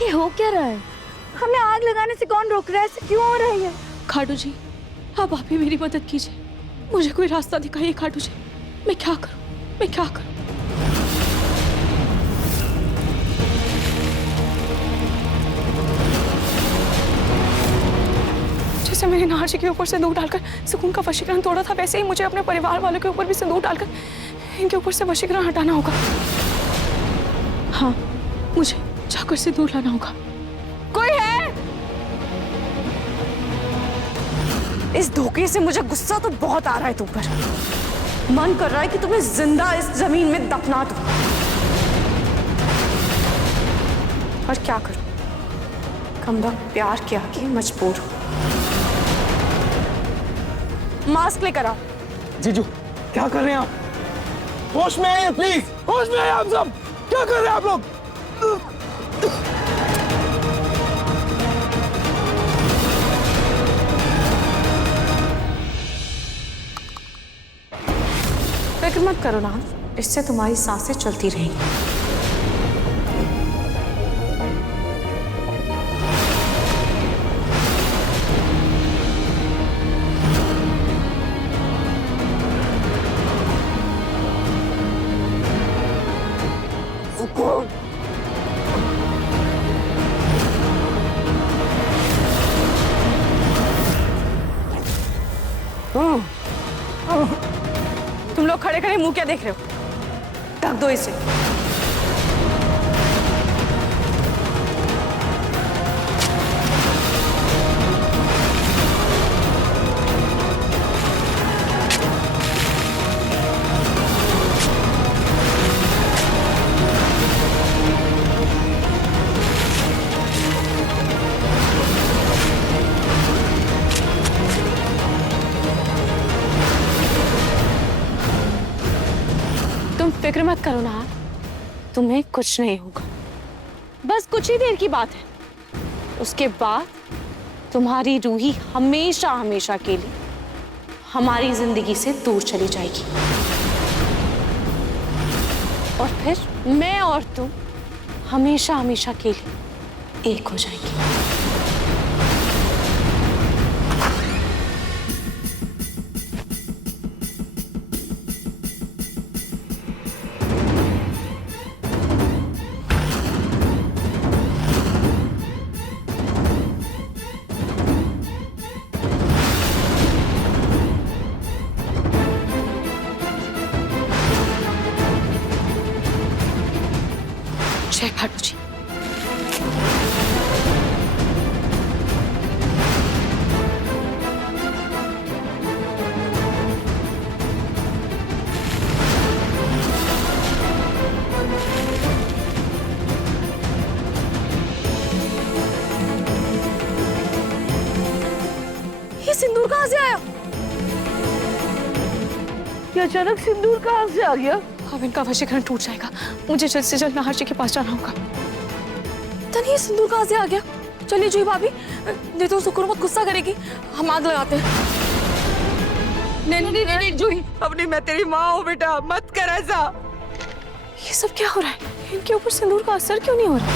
ये हो क्या रहा है? हमें आग लगाने से कौन रोक रहा है? ऐसे क्यों हो रही है? खाटू जी, अब आप ही मेरी मदद कीजिए, मुझे कोई रास्ता दिखाइए खाटू जी। मैं क्या करूं, मैं क्या करूं? जैसे मैंने नाहर जी के ऊपर सिंदूर डालकर सुकून का वशीकरण तोड़ा था, वैसे ही मुझे अपने परिवार वालों के ऊपर भी सिंदूर डालकर इनके ऊपर से वशीकरण हटाना होगा। हाँ, मुझे जाकर सिंदूर लाना होगा। कोई है? इस धोखे से मुझे गुस्सा तो बहुत आ रहा है तुम पर। मन कर रहा है कि तुम्हें जिंदा इस जमीन में दफना दूं। और क्या करूं? कम वक्त प्यार के आगे मजबूर हूं। मास्क लेकर आओ। जीजू, क्या कर रहे हैं आप? होश में आइए प्लीज, होश में आइए आप सब। क्या कर रहे हैं आप लोग? फिक्र मत करो ना, इससे तुम्हारी सांसें चलती रहेंगी। तुम लोग खड़े खड़े मुंह क्या देख रहे हो? ढक दो इसे। फिक्र मत करो ना, तुम्हें कुछ नहीं होगा। बस कुछ ही देर की बात है, उसके बाद तुम्हारी रूही हमेशा हमेशा के लिए हमारी जिंदगी से दूर चली जाएगी और फिर मैं और तुम हमेशा हमेशा के लिए एक हो जाएंगे। जय खाटू जी। ये सिंदूर कहां से आया? ये अचानक सिंदूर कहां से आ गया? अब इनका वशीकरण टूट जाएगा, मुझे जल्द से जल्द नाहर जी के पास जाना होगा। तनी ये सिंदूर कहां से आ गया? चलिए जूही भाभी, नहीं तो सुकून मत गुस्सा करेगी, हम आग लगाते हैं। नहीं नहीं जूही, अपनी मैं तेरी माँ हूँ बेटा, मत कर ऐसा। ये सब क्या हो रहा है? इनके ऊपर सिंदूर का असर क्यों नहीं हो रहा?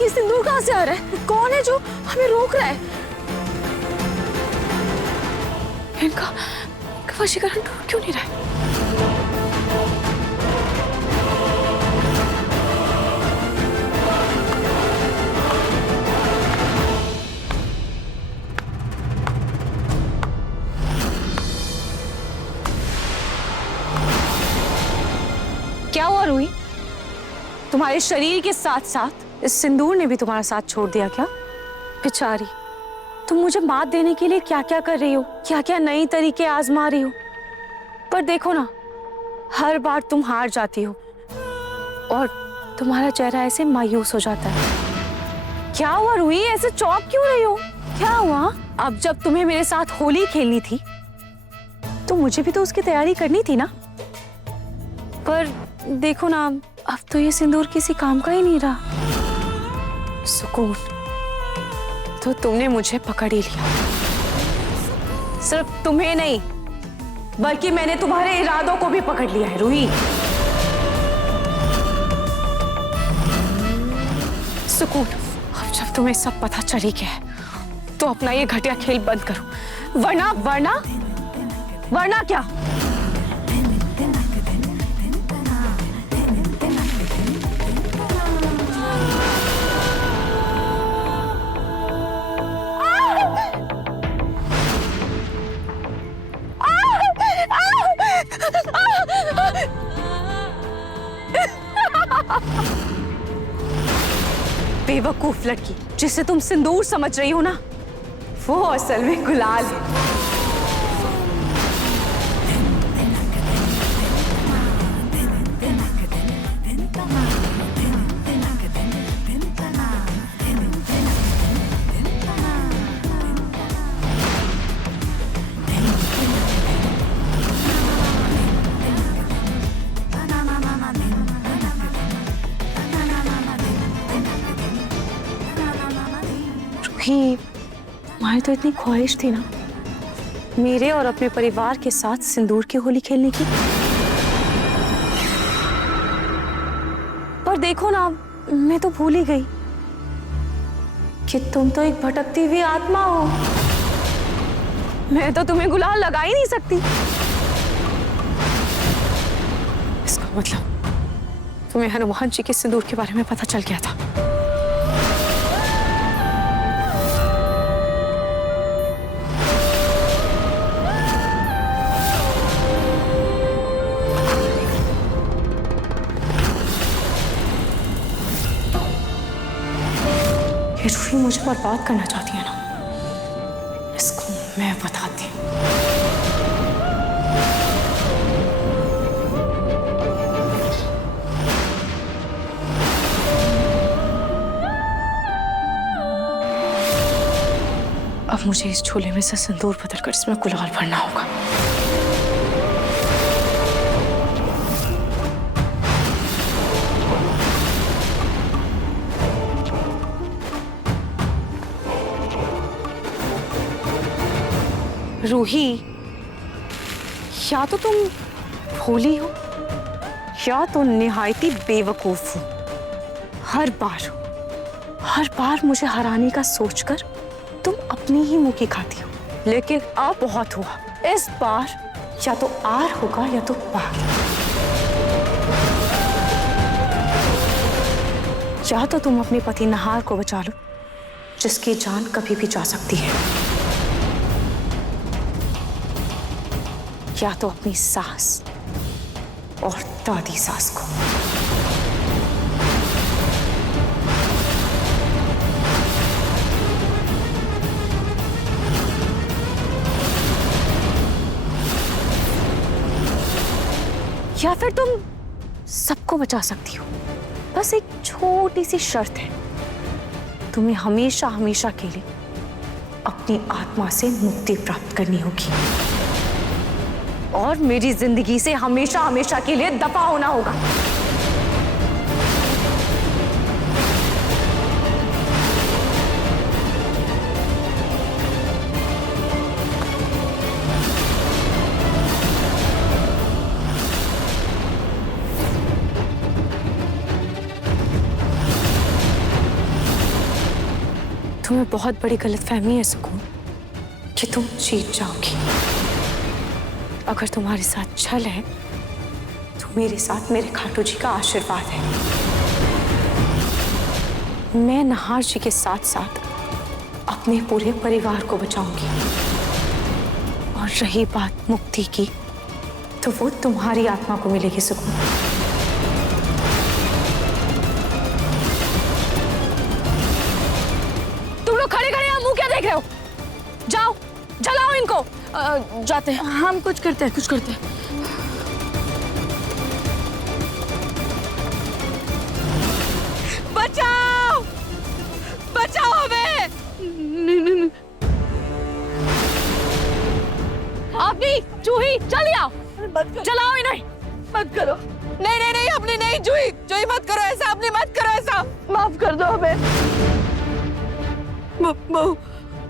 ये सिंदूर कहां से आ रहा है? कौन है जो हमें रोक रहा है? इनका वशीकरण टूट क्यों नहीं रहा है? क्या हुआ रूही? तुम्हारे शरीर के साथ साथ इस सिंदूर ने भी तुम्हारा साथ छोड़ दिया क्या? बेचारी, तुम मुझे मात देने के लिए क्या क्या कर रही हो, क्या क्या नए तरीके आजमा रही हो, पर देखो ना, हर बार तुम हार जाती हो और तुम्हारा चेहरा ऐसे मायूस हो जाता है। क्या हुआ रूही, ऐसे चौंक क्यों रही हो? क्या हुआ? अब जब तुम्हें मेरे साथ होली खेलनी थी तो मुझे भी तो उसकी तैयारी करनी थी ना। पर देखो ना, अब तो ये सिंदूर किसी काम का ही नहीं रहा। सुकून, तो तुमने मुझे पकड़ ही लिया। सिर्फ तुम्हें नहीं, बल्कि मैंने तुम्हारे इरादों को भी पकड़ लिया है रूही। सुकून, अब जब तुम्हें सब पता चल ही गया है तो अपना ये घटिया खेल बंद करो, वरना क्या? बेवकूफ लड़की, जिसे तुम सिंदूर समझ रही हो ना, वो असल में गुलाल है। रूही, तुम्हारी तो इतनी ख्वाहिश थी ना मेरे और अपने परिवार के साथ सिंदूर की होली खेलने की, पर देखो ना, मैं तो भूल ही गई कि तुम तो एक भटकती हुई आत्मा हो। मैं तो तुम्हें गुलाल लगा ही नहीं सकती। इसका मतलब तुम्हें हनुमान जी के सिंदूर के बारे में पता चल गया था। ये रूही मुझे बर्बाद करना चाहती है ना, इसको मैं बताती हूँ। अब मुझे इस झोले में से सिंदूर बदलकर इसमें गुलाल भरना होगा। रूही, या तो तुम भोली हो या तो निहायती बेवकूफ हो। हर बार मुझे हराने का सोचकर तुम अपनी ही मुंह की खाती हो। लेकिन अब बहुत हुआ। इस बार या तो आर होगा या तो पार। या तो तुम अपने पति नहार को बचा लो, जिसकी जान कभी भी जा सकती है, या तो अपनी सास और दादी सास को। या फिर तुम सबको बचा सकती हो। बस एक छोटी सी शर्त है, तुम्हें हमेशा हमेशा के लिए अपनी आत्मा से मुक्ति प्राप्त करनी होगी और मेरी जिंदगी से हमेशा हमेशा के लिए दफा होना होगा। तुम्हें बहुत बड़ी गलतफहमी है सुकून कि तुम जीत जाओगी। अगर तुम्हारे साथ छल है तो मेरे साथ मेरे खाटू जी का आशीर्वाद है। मैं नहार जी के साथ साथ अपने पूरे परिवार को बचाऊंगी। और रही बात मुक्ति की, तो वो तुम्हारी आत्मा को मिलेगी सुकून। तुम लोग खड़े खड़े मुंह क्या देख रहे हो? जाओ जलाओ इनको। जाते हैं हम, कुछ करते हैं। बचाओ हमें। नहीं। आपनी चूही चल आओ, जलाओ इन्हें। मत करो, नहीं नहीं नहीं, आपने नहीं, जूही जूही मत करो ऐसा, आपने मत करो ऐसा। माफ कर दो हमें। बहू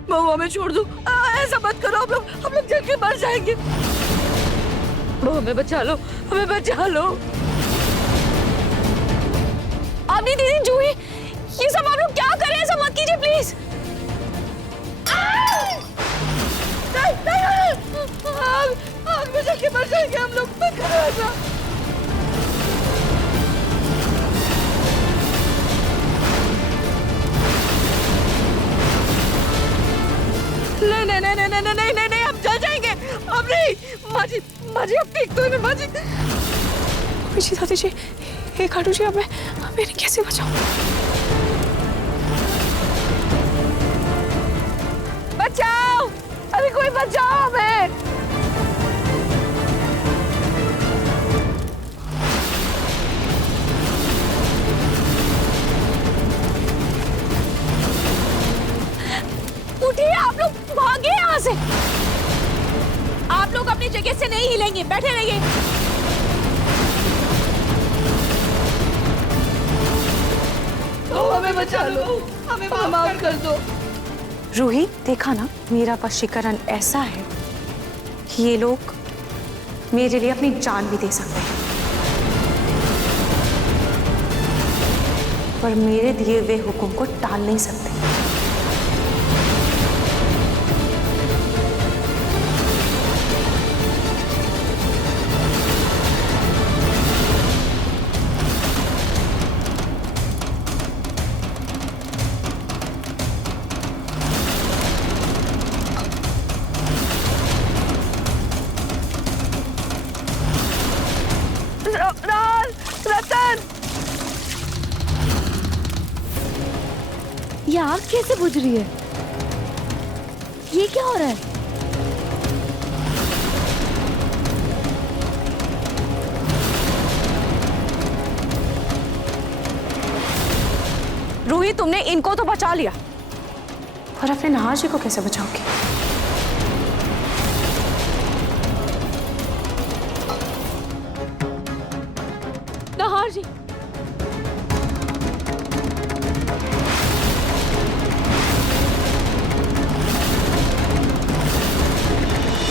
बहू हमें छोड़ दो, ऐसा मत करो, हम लोग जल के मर जाएंगे। बहू हमें बचा लो, हमें बचा लो। आपने दीदी जूही, ये सब आप लोग क्या कर रहे हैं? ऐसा मत कीजिए प्लीज। आग में जल के मर जाएंगे हम लोग, मत करो ऐसा। नहीं नहीं नहीं नहीं नहीं नहीं नहीं नहीं, हम जल जाएंगे। अब नहीं, माजी माजी अब पीक दो इन्हें, माजी। जी दादी जी, हे खाटू जी, अब मैं इन्हें कैसे बचाऊं? बचाओ, अभी कोई बचाओ हमें। उठिए, आप लोग भागिए यहाँ से। आप लोग अपनी जगह से नहीं हिलेंगे, बैठे रहिए। हमें बचा लो, हमें माफ कर दो। रूही, देखा ना, मेरा वशीकरण ऐसा है कि ये लोग मेरे लिए अपनी जान भी दे सकते हैं, पर मेरे दिए हुए हुक्म को टाल नहीं सकते। रतन, ये आग कैसे बुझ रही है? ये क्या हो रहा है? रूही, तुमने इनको तो बचा लिया, पर अपने नहार जी को कैसे बचाओगे? नहार जी,